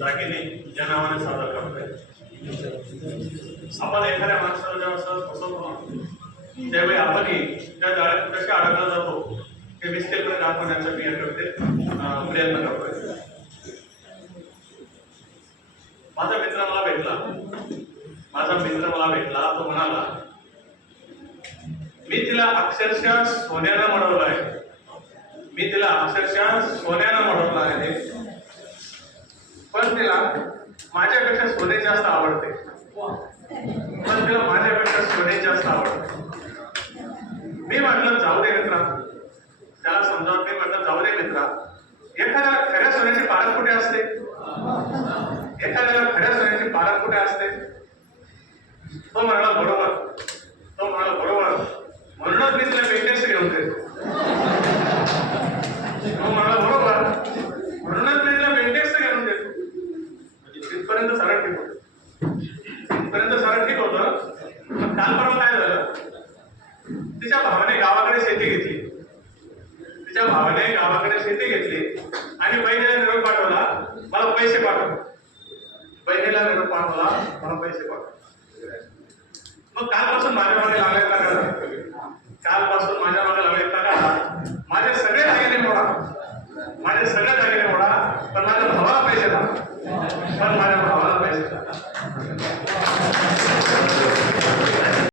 दागिने या नावाने साजरा करतोय. आपण एखाद्या माणसाला जेव्हा सहज फसवतो त्यावेळी आपण त्या जाळ्यात कशा अडकला जातो हे विस्तारपणे दाखवण्याचा मी प्रयत्न करतोय. माझा मित्र मला भेटला. तो म्हणाला, मी तिला अक्षरशः सोन्यानं मढवलं आहे. पण तिला माझ्यापेक्षा सोने जास्त आवडते. मी म्हटलं जाऊ दे मित्रा, त्याला समजावत मी म्हटलं जाऊ दे मित्रा, एखाद्याला खऱ्या सोन्याची पारख कुठे असते? तो म्हणाला बरोबर. म्हणूनच मी तिला बेटेक्स घेऊन देतो. तिथपर्यंत सरळ ठीक होतं. पण काल परवा काय झालं, तिच्या भावाने गावाकडे शेती घेतली आणि बहिणीला निरोप पाठवला, मला पैसे पाठव. मग कालपासून माझ्या मागे लागलेला माझे सगळे दागिने मोडा.